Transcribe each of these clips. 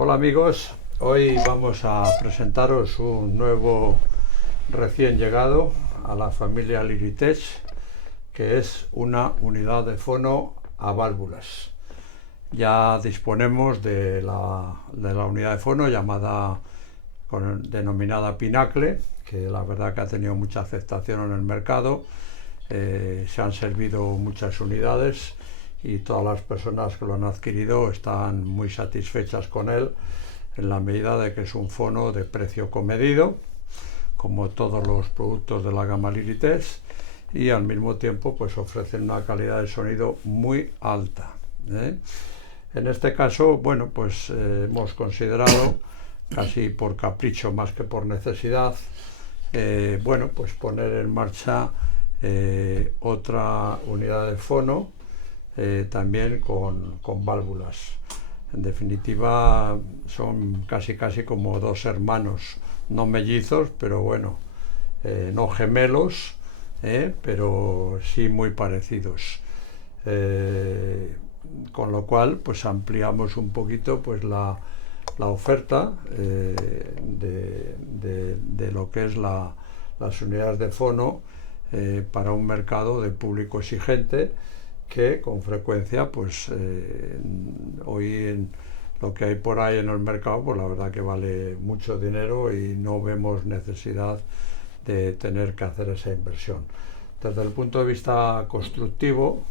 Hola amigos, hoy vamos a presentaros un nuevo recién llegado a la familia Liritech, que es una unidad de fono a válvulas. Ya disponemos de la unidad de fono denominada Pinacle, que la verdad que ha tenido mucha aceptación en el mercado. Se han servido muchas unidades y todas las personas que lo han adquirido están muy satisfechas con él, en la medida de que es un fono de precio comedido, como todos los productos de la gama Liritech, y al mismo tiempo pues ofrecen una calidad de sonido muy alta. En este caso, bueno, pues hemos considerado, casi por capricho más que por necesidad, bueno, pues poner en marcha otra unidad de fono, también con válvulas. En definitiva, son casi como dos hermanos, no mellizos, pero bueno, no gemelos, pero sí muy parecidos. Con lo cual, pues ampliamos un poquito pues la oferta de lo que es las unidades de fono para un mercado de público exigente, que con frecuencia pues hoy en lo que hay por ahí en el mercado, pues la verdad que vale mucho dinero y no vemos necesidad de tener que hacer esa inversión. Desde el punto de vista constructivo,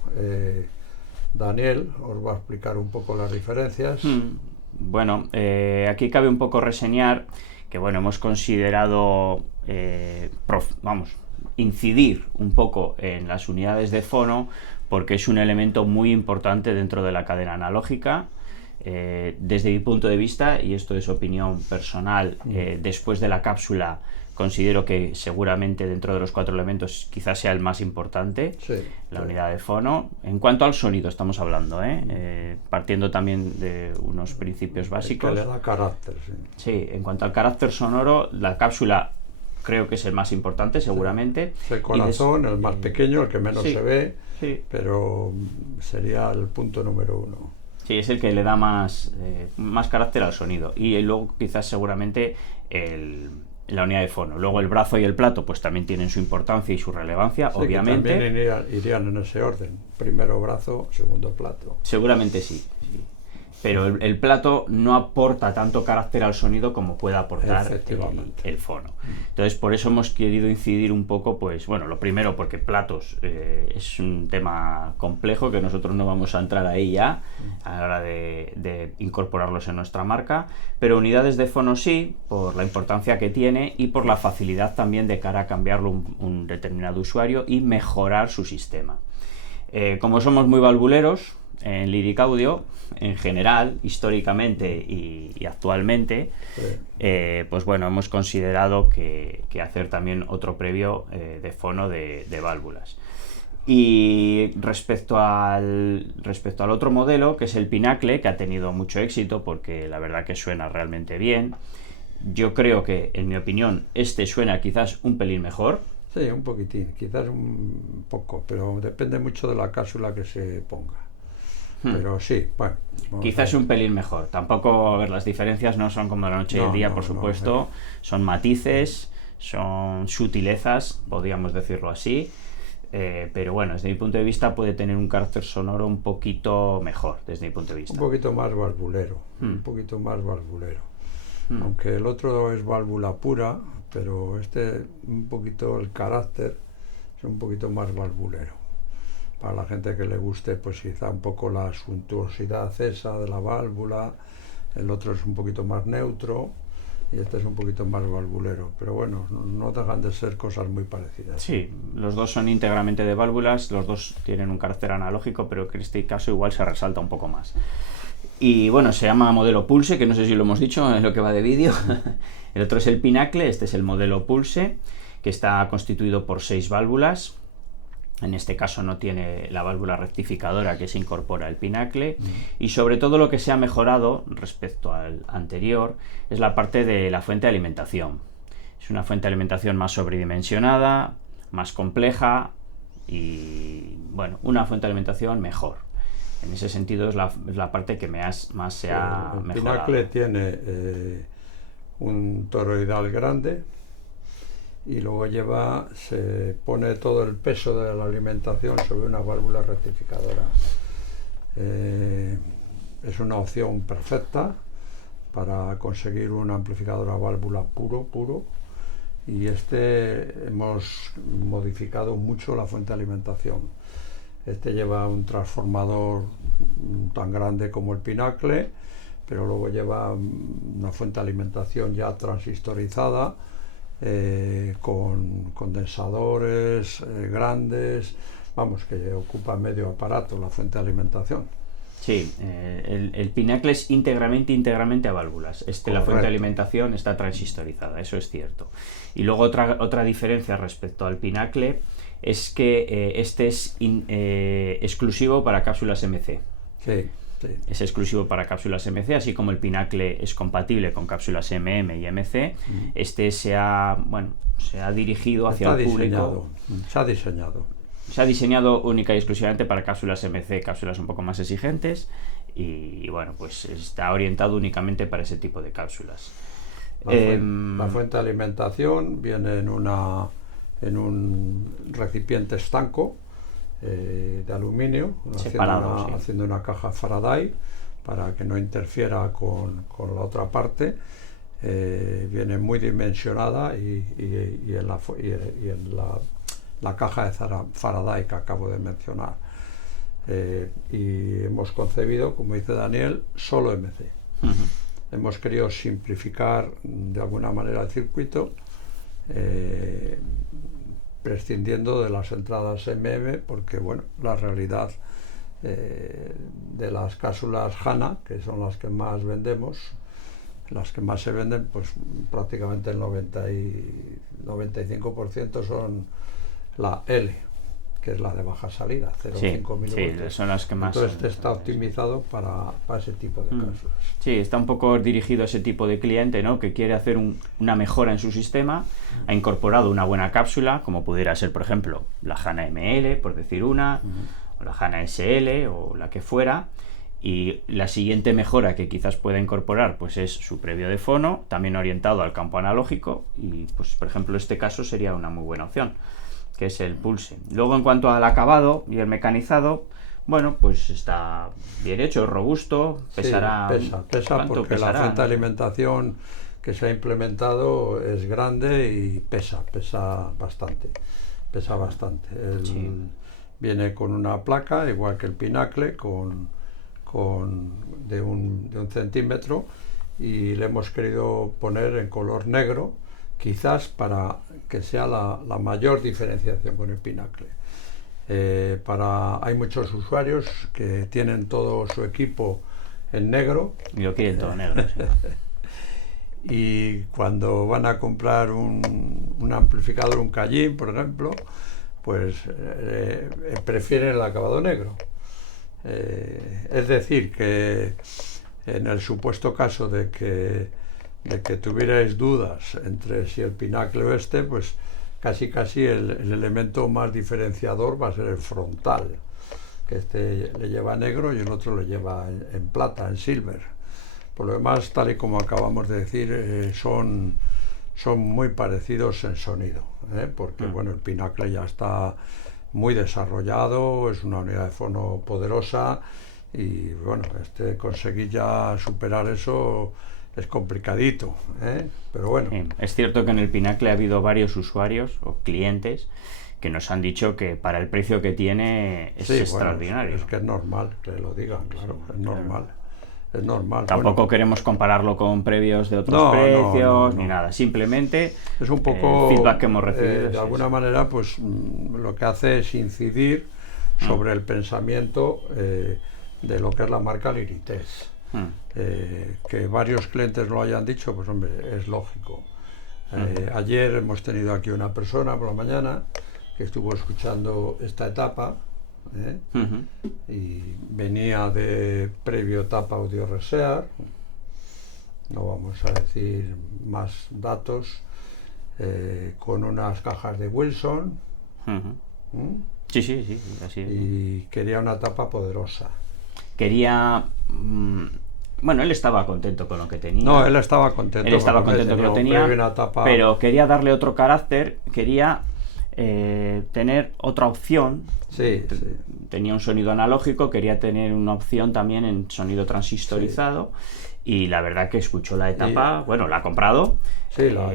Daniel os va a explicar un poco las diferencias. Bueno, aquí cabe un poco reseñar que bueno, hemos considerado incidir un poco en las unidades de fono, porque es un elemento muy importante dentro de la cadena analógica. Desde mi punto de vista, y esto es opinión personal, después de la cápsula considero que seguramente dentro de los 4 elementos quizás sea el más importante, la unidad de fono. En cuanto al sonido estamos hablando, partiendo también de unos principios básicos. Que le da carácter, Sí, en cuanto al carácter sonoro, la cápsula creo que es el más importante seguramente. Es el corazón, el más pequeño, el que menos se ve, pero sería el punto número 1. Sí, es el que le da más carácter al sonido. Y luego quizás seguramente la unidad de fono. Luego el brazo y el plato pues también tienen su importancia y su relevancia, obviamente. También irían en ese orden. Primero brazo, segundo plato. Seguramente sí. Pero el plato no aporta tanto carácter al sonido como puede aportar el fono. Entonces, por eso hemos querido incidir un poco, pues bueno, lo primero porque platos es un tema complejo que nosotros no vamos a entrar ahí ya a la hora de incorporarlos en nuestra marca, pero unidades de fono sí, por la importancia que tiene y por la facilidad también de cara a cambiarlo un determinado usuario y mejorar su sistema. Como somos muy valvuleros en Lyric Audio, en general, históricamente y actualmente, pues bueno, hemos considerado que hacer también otro previo de fono de válvulas. Y respecto al otro modelo, que es el Pinacle, que ha tenido mucho éxito porque la verdad que suena realmente bien, yo creo que, en mi opinión, este suena quizás un pelín mejor. Sí, un poquitín, quizás un poco, pero depende mucho de la cápsula que se ponga. Pero sí, bueno. Quizás un pelín mejor. Tampoco, a ver, las diferencias no son como la noche y el día, por supuesto. Son matices, son sutilezas, podríamos decirlo así. Pero bueno, desde mi punto de vista puede tener un carácter sonoro un poquito mejor, desde mi punto de vista. Un poquito más valvulero, un poquito más valvulero. Aunque el otro es válvula pura, pero este un poquito, el carácter es un poquito más valvulero. Para la gente que le guste, pues quizá un poco la suntuosidad esa de la válvula. El otro es un poquito más neutro y este es un poquito más valvulero, pero bueno, no dejan de ser cosas muy parecidas. Sí, los dos son íntegramente de válvulas, los dos tienen un carácter analógico, pero que en este caso igual se resalta un poco más. Y bueno, se llama modelo Pulse, que no sé si lo hemos dicho en lo que va de vídeo. El otro es el Pinacle, este es el modelo Pulse, que está constituido por 6 válvulas. En este caso no tiene la válvula rectificadora que se incorpora al Pinacle, y sobre todo lo que se ha mejorado respecto al anterior es la parte de la fuente de alimentación. Es una fuente de alimentación más sobredimensionada, más compleja y bueno, una fuente de alimentación mejor. en ese sentido es la parte que más se ha el mejorado. Pinacle tiene un toroidal grande y luego se pone todo el peso de la alimentación sobre una válvula rectificadora. Es una opción perfecta para conseguir un amplificador a válvula puro, y hemos modificado mucho la fuente de alimentación. Lleva un transformador tan grande como el Pinacle, pero luego lleva una fuente de alimentación ya transistorizada, con condensadores grandes, vamos, que ocupa medio aparato la fuente de alimentación. Sí, el Pinacle es íntegramente a válvulas. La fuente de alimentación está transistorizada, eso es cierto. Y luego otra diferencia respecto al Pinacle es que este es exclusivo para cápsulas MC. Sí. Es exclusivo para cápsulas MC, así como el Pinacle es compatible con cápsulas MM y MC. Se ha dirigido hacia el público. Se ha diseñado única y exclusivamente para cápsulas MC, cápsulas un poco más exigentes, y bueno, pues está orientado únicamente para ese tipo de cápsulas. La fuente de alimentación viene en un recipiente estanco de aluminio, haciendo una caja Faraday para que no interfiera con la otra parte. Viene muy dimensionada y en la caja de Faraday que acabo de mencionar. Y hemos concebido, como dice Daniel, solo MC. Hemos querido simplificar de alguna manera el circuito, prescindiendo de las entradas MM, porque bueno, la realidad de las cápsulas HANA, que son las que más vendemos, las que más se venden, pues prácticamente el 95% son la L, que es la de baja salida, 0,5 milivoltios. Son las que más. Entonces está optimizado para ese tipo de cápsulas. Sí, está un poco dirigido a ese tipo de cliente, ¿no?, que quiere hacer una mejora en su sistema. Ha incorporado una buena cápsula, como pudiera ser, por ejemplo, la HANA ML, por decir una, o la HANA SL, o la que fuera. Y la siguiente mejora que quizás pueda incorporar, pues es su previo de fono, también orientado al campo analógico, y pues por ejemplo este caso sería una muy buena opción, que es el Pulse. Luego, en cuanto al acabado y el mecanizado, bueno, pues está bien hecho, robusto, pesará... Sí, pesa porque pesará? La fuente de alimentación que se ha implementado es grande y pesa bastante. Viene con una placa, igual que el Pinacle, de un centímetro, y le hemos querido poner en color negro, quizás para que sea la mayor diferenciación con el Pinacle. Hay muchos usuarios que tienen todo su equipo en negro. Y lo quieren todo negro, sí. Y cuando van a comprar un amplificador, un Callin, por ejemplo, pues prefieren el acabado negro. Es decir, que en el supuesto caso de que tuvierais dudas entre si el Pinacle o pues casi el elemento más diferenciador va a ser el frontal, que le lleva negro y el otro le lleva en plata, en silver. Por lo demás, tal y como acabamos de decir, son muy parecidos en sonido, porque bueno, el Pinacle ya está muy desarrollado, es una unidad de fono poderosa, y bueno, conseguir ya superar eso es complicadito, pero bueno. Es cierto que en el Pinacle ha habido varios usuarios o clientes que nos han dicho que para el precio que tiene es extraordinario. Bueno, es que es normal que lo digan, claro, es normal. Es normal. Tampoco queremos compararlo con previos de otros precios ni nada, simplemente es un poco el feedback que hemos recibido. De alguna manera, pues lo que hace es incidir sobre el pensamiento de lo que es la marca Lirites. Que varios clientes lo hayan dicho, pues hombre, es lógico. Ayer hemos tenido aquí una persona por la mañana que estuvo escuchando esta etapa, y venía de previo etapa Audio Research, no vamos a decir más datos, con unas cajas de Wilson. Sí, así es. Y quería una tapa poderosa. quería... bueno, él estaba contento con lo que tenía. No, él estaba contento. Él estaba contento con lo que tenía, pero quería darle otro carácter, quería tener otra opción. Sí, sí. Tenía un sonido analógico, quería tener una opción también en sonido transistorizado. Sí. Y la verdad que escuchó la etapa, bueno, la ha comprado. Sí, la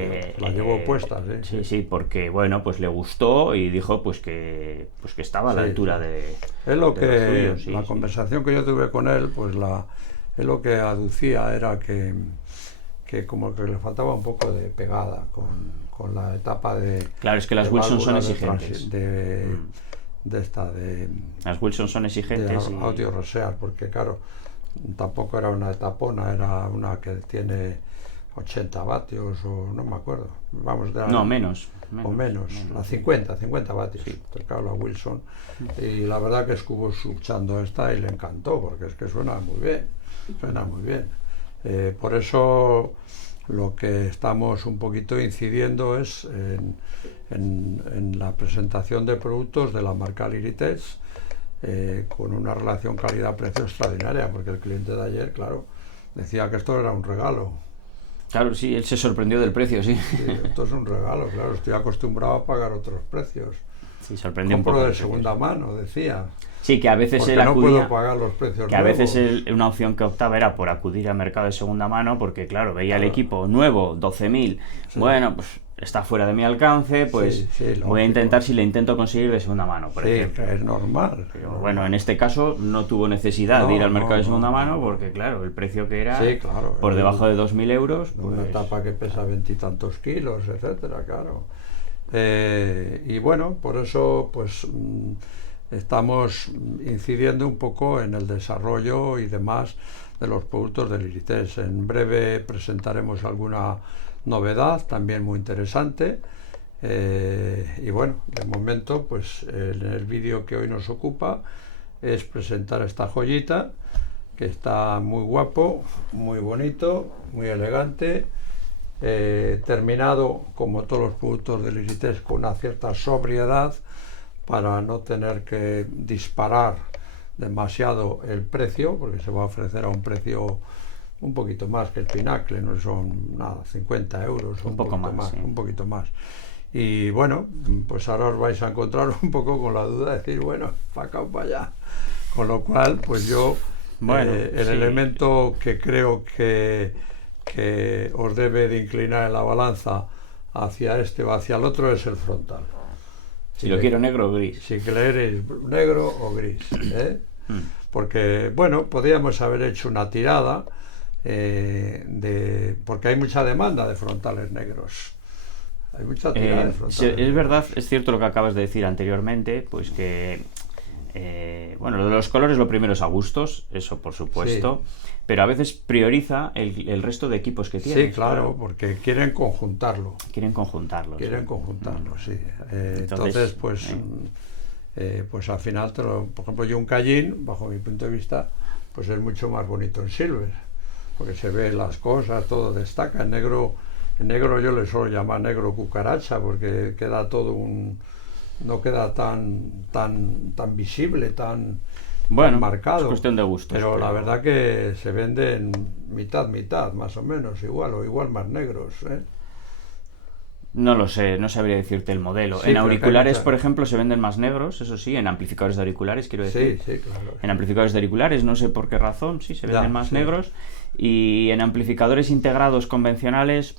llevó puesta, sí. Sí, sí, porque, bueno, pues le gustó y dijo pues que estaba a la altura de... Es lo que, la conversación que yo tuve con él, pues es lo que aducía era que como que le faltaba un poco de pegada con la etapa de... Claro, es que las Wilson son exigentes. Las Wilson son exigentes. De audio rosear, porque claro, tampoco era una etapona, era una que tiene 80 vatios o no me acuerdo. Vamos, no, menos. O menos, la 50 vatios. Sí. Claro, la Wilson. Y la verdad que estuvo escuchando esta y le encantó, porque es que suena muy bien. Por eso lo que estamos un poquito incidiendo es en la presentación de productos de la marca Lirites, con una relación calidad-precio extraordinaria, porque el cliente de ayer, claro, decía que esto era un regalo. Claro, sí, él se sorprendió del precio, sí. Sí, esto es un regalo, claro, estoy acostumbrado a pagar otros precios. Sí, sorprendió Compro un poco de segunda mano, decía. Sí, que a veces él acudía, no puedo pagar los precios que nuevos. A veces una opción que optaba era por acudir al mercado de segunda mano, porque claro, veía el equipo nuevo, 12.000, sí. Bueno, pues está fuera de mi alcance, pues voy a intentar si le intento conseguir de segunda mano, por ejemplo. Es normal. Pero bueno, en este caso no tuvo necesidad de ir al mercado de segunda mano, porque claro, el precio que era por debajo de 2.000 euros. Pues... Una tapa que pesa 20 y tantos kilos, etcétera, claro. Y bueno, por eso pues estamos incidiendo un poco en el desarrollo y demás de los productos de Lirites. En breve presentaremos alguna novedad también muy interesante, y bueno, de momento pues en el vídeo que hoy nos ocupa es presentar esta joyita que está muy guapo, muy bonito, muy elegante, terminado como todos los productos de Lirites con una cierta sobriedad para no tener que disparar demasiado el precio, porque se va a ofrecer a un precio un poquito más que el Pinacle, no son nada, 50 euros, un poco más, sí. Un poquito más. Y bueno, pues ahora os vais a encontrar un poco con la duda de decir, bueno, para acá o para allá. Con lo cual, pues yo, el elemento que creo que os debe de inclinar en la balanza hacia este o hacia el otro es el frontal. Si lo quiero negro o gris. Si queréis negro o gris, porque, bueno, podríamos haber hecho una tirada, porque hay mucha demanda de frontales negros. Hay mucha tirada de frontales. Es verdad, es cierto lo que acabas de decir anteriormente, pues que bueno, lo de los colores lo primero es a gustos, eso por supuesto, pero a veces prioriza el resto de equipos que tiene. Sí, claro, porque quieren conjuntarlo. Quieren conjuntarlo, sí. Entonces pues al final, por ejemplo, yo un Cayenne, bajo mi punto de vista, pues es mucho más bonito en silver, porque se ven las cosas, todo destaca. En negro yo le suelo llamar negro cucaracha, porque queda todo no queda tan visible, tan marcado. Es cuestión de gustos. Pero la verdad que se venden mitad, más o menos, igual más negros, No lo sé, no sabría decirte el modelo. En auriculares, por ejemplo, se venden más negros, eso sí, en amplificadores de auriculares, quiero decir. Sí, claro. En amplificadores de auriculares, no sé por qué razón, sí, se venden más negros. Y en amplificadores integrados convencionales,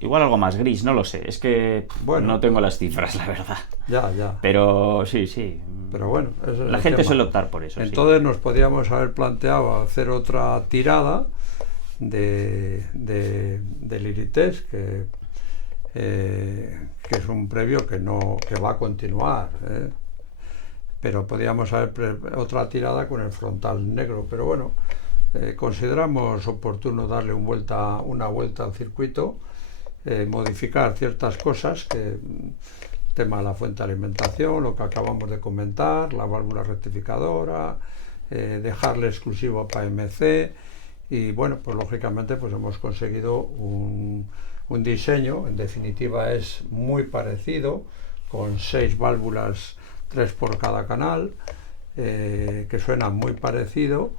igual algo más gris, no lo sé. Es que no tengo las cifras, la verdad. Ya. Pero sí. Pero bueno, la gente suele optar por eso. Entonces nos podríamos haber planteado hacer otra tirada de Lirites, que es un previo que va a continuar, pero podríamos haber otra tirada con el frontal negro, pero bueno, consideramos oportuno darle una vuelta al circuito, modificar ciertas cosas, que tema de la fuente de alimentación, lo que acabamos de comentar, la válvula rectificadora, dejarle exclusivo para MC, y bueno, pues lógicamente pues hemos conseguido un diseño, en definitiva es muy parecido, con 6 válvulas, 3 por cada canal, que suenan muy parecido,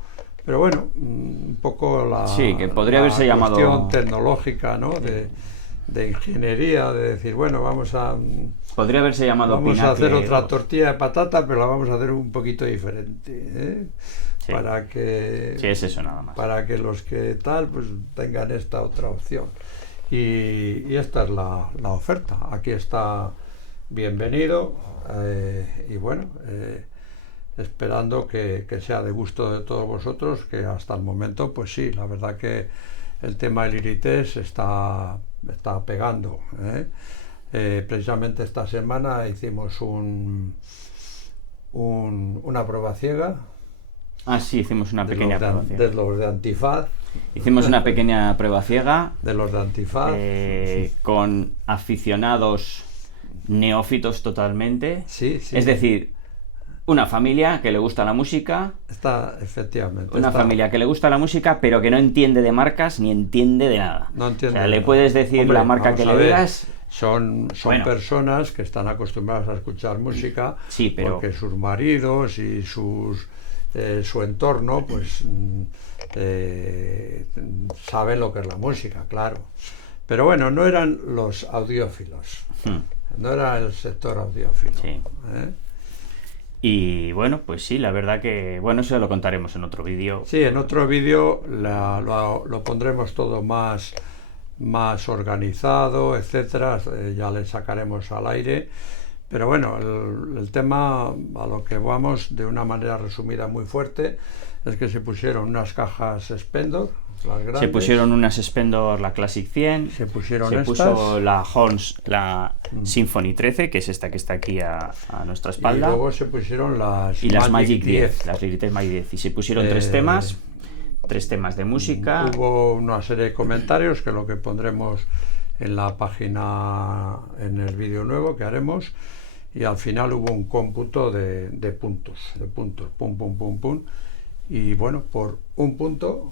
pero bueno, un poco la, sí, que podría haberse cuestión llamado tecnológica, ¿no? De ingeniería, de decir, bueno, podría haberse llamado vamos a hacer Pinacle otra 2. tortilla de patata, pero la vamos a hacer un poquito diferente, ¿eh? Sí. Para que Sí, es eso nada más. para que los que tal pues tengan esta otra opción. Y esta es la oferta. Aquí está, bienvenido, y bueno, esperando que sea de gusto de todos vosotros, que hasta el momento pues sí, la verdad que el tema del Irites está pegando, ¿eh? Precisamente esta semana hicimos una prueba ciega. Ah, sí, hicimos una pequeña prueba ciega. De los de antifaz. Hicimos una pequeña prueba ciega. De los de antifaz. Con aficionados neófitos totalmente. Sí, sí. Es decir, una familia que le gusta la música. Efectivamente. Una familia que le gusta la música, pero que no entiende de marcas ni entiende de nada. No entiende. O sea, le puedes decir, hombre, la marca que le digas. Son personas que están acostumbradas a escuchar música, sí, pero porque sus maridos y su entorno pues saben lo que es la música, claro. Pero bueno, no eran los audiófilos, no era el sector audiófilo. Sí. Y bueno, pues sí, la verdad que, bueno, eso lo contaremos en otro vídeo. Sí, en otro vídeo lo pondremos todo más organizado, etcétera, ya le sacaremos al aire, pero bueno, el tema a lo que vamos de una manera resumida muy fuerte es que se pusieron unas cajas Spendor, las grandes. Se pusieron unas Spendor, la Classic 100, se puso la Horns, la Symphony 13, que es esta que está aquí a nuestra espalda, y luego se pusieron las Magic 10, las Irites Magic 10, y se pusieron tres temas de música. Hubo una serie de comentarios que lo que pondremos en la página, en el vídeo nuevo que haremos, y al final hubo un cómputo de puntos, pum, pum, pum, pum, y bueno, por un punto,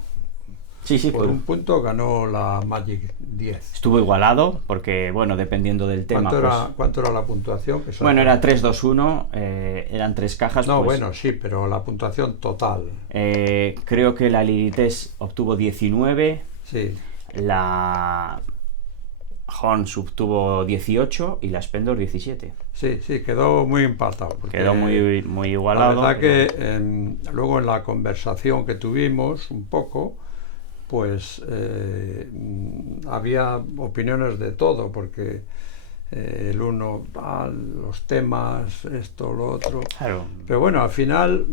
un punto ganó la Magic 10. Estuvo igualado, porque bueno, dependiendo del tema. ¿Cuánto era la puntuación? Bueno, era 3-2-1, eran 3 cajas. No, pues, bueno, sí, pero la puntuación total. Creo que la Lirites obtuvo 19. Sí. La Horns obtuvo 18 y la Spendor 17. Sí, quedó muy empatado. Quedó muy, muy igualado. La verdad que luego en la conversación que tuvimos un poco, pues había opiniones de todo, porque el uno, los temas, esto, lo otro. Claro. Pero bueno, al final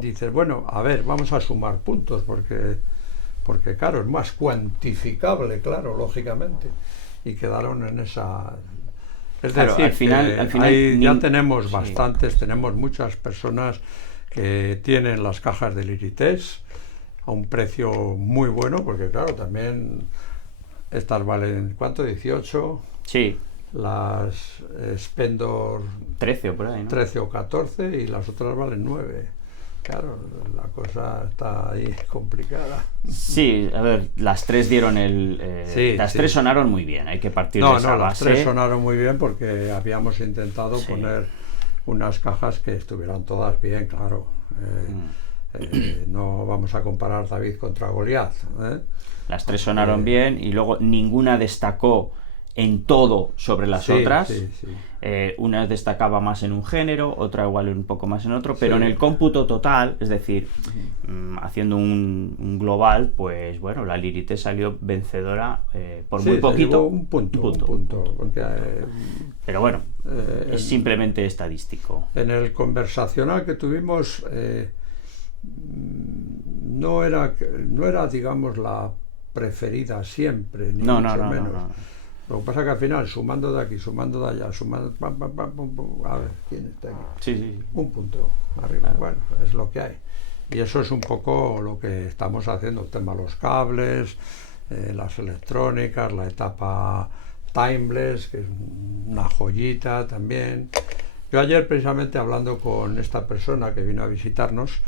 dices, bueno, a ver, vamos a sumar puntos, porque claro, es más cuantificable, claro, lógicamente. Y quedaron en esa... Es decir, al final ya tenemos bastantes, tenemos muchas personas que tienen las cajas del Irites a un precio muy bueno, porque claro, también estas valen, ¿cuánto? 18. Sí. Las Spendor 13 o por ahí, ¿no? 13 o 14 y las otras valen 9. Claro, la cosa está ahí complicada. Sí, a ver, las tres dieron las tres sonaron muy bien, hay que partir de esa base. Las tres sonaron muy bien porque habíamos intentado poner unas cajas que estuvieran todas bien, claro. No vamos a comparar David contra Goliat, ¿eh? Las tres sonaron bien y luego ninguna destacó en todo sobre las otras. Una destacaba más en un género, otra igual un poco más en otro, pero en el cómputo total, es decir, haciendo un global, pues bueno, la Lirites salió vencedora por muy poquito. Un punto. Porque, pero bueno, es simplemente estadístico. En el conversacional que tuvimos, no era, digamos, la preferida siempre, ni mucho menos. No. Lo que pasa es que al final, sumando de aquí, sumando de allá, sumando... a ver, ¿quién está aquí? Sí. Un punto arriba. Claro. Bueno, es lo que hay. Y eso es un poco lo que estamos haciendo. El tema de los cables, las electrónicas, la etapa Timeless, que es una joyita también. Yo ayer, precisamente, hablando con esta persona que vino a visitarnos,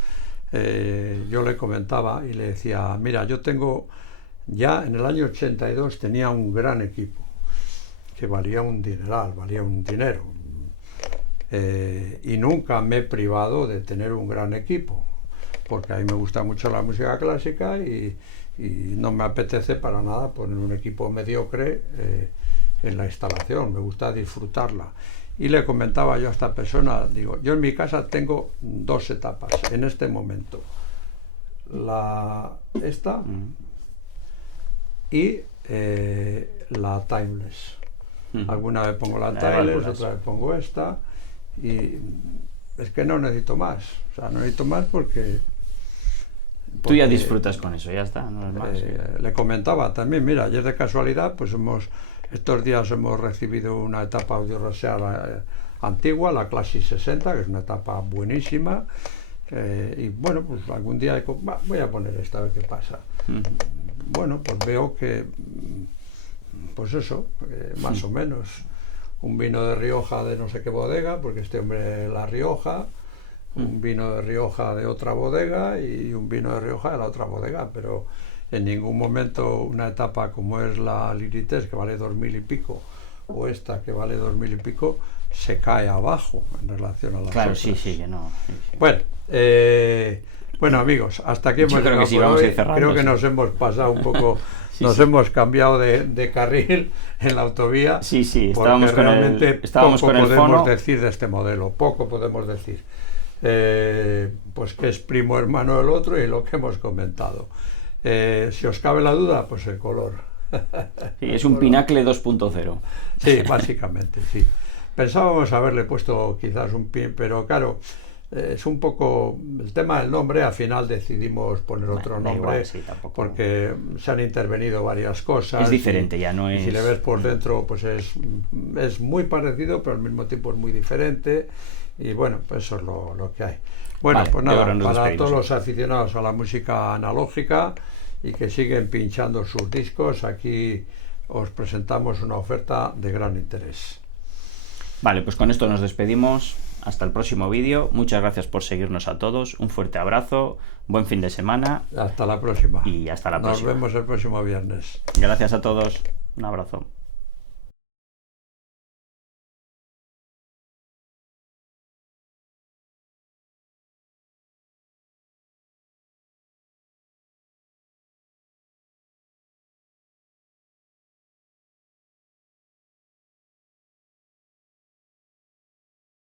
yo le comentaba y le decía, mira, yo tengo... Ya en el año 82 tenía un gran equipo que valía un dineral, valía un dinero. Y nunca me he privado de tener un gran equipo, porque a mí me gusta mucho la música clásica y no me apetece para nada poner un equipo mediocre en la instalación, me gusta disfrutarla. Y le comentaba yo a esta persona, digo, yo en mi casa tengo 2 etapas en este momento, esta y la timeless. Alguna vez pongo la timeless, otra vez pongo esta, y es que no necesito más, o sea, no necesito más porque tú ya disfrutas con eso, ya está, no es más. Le comentaba también, mira, ayer de casualidad, pues estos días hemos recibido una etapa audio rosial antigua, la Classic 60, que es una etapa buenísima, y bueno, pues algún día voy a poner esta a ver qué pasa. Bueno, pues veo que, pues eso, más o menos, un vino de Rioja de no sé qué bodega, porque este hombre La Rioja, un vino de Rioja de otra bodega y un vino de Rioja de la otra bodega, pero en ningún momento una etapa como es la Lirites, que vale 2.000 y pico, o esta que vale 2.000 y pico, se cae abajo en relación a las otras. Sí, que no. Sí. Bueno, amigos, hasta aquí hemos llegado por hoy. Creo que nos hemos pasado un poco, hemos cambiado de carril en la autovía. Sí, estábamos con el podemos decir de este modelo, poco podemos decir. Pues que es primo hermano del otro y lo que hemos comentado. Si os cabe la duda, pues el color. Sí, es un Pinacle 2.0. Sí, básicamente, sí. Pensábamos haberle puesto quizás un pin, pero claro, es un poco el tema del nombre. Al final decidimos poner otro nombre, igual, sí, porque se han intervenido varias cosas. Es diferente, ya no es. Y si le ves por dentro, pues es muy parecido, pero al mismo tiempo es muy diferente. Y bueno, pues eso es lo que hay. Bueno, pues nada, para todos los aficionados a la música analógica y que siguen pinchando sus discos, aquí os presentamos una oferta de gran interés. Vale, pues con esto nos despedimos. Hasta el próximo vídeo. Muchas gracias por seguirnos a todos. Un fuerte abrazo. Buen fin de semana. Hasta la próxima. Y hasta la próxima. Nos vemos el próximo viernes. Gracias a todos. Un abrazo.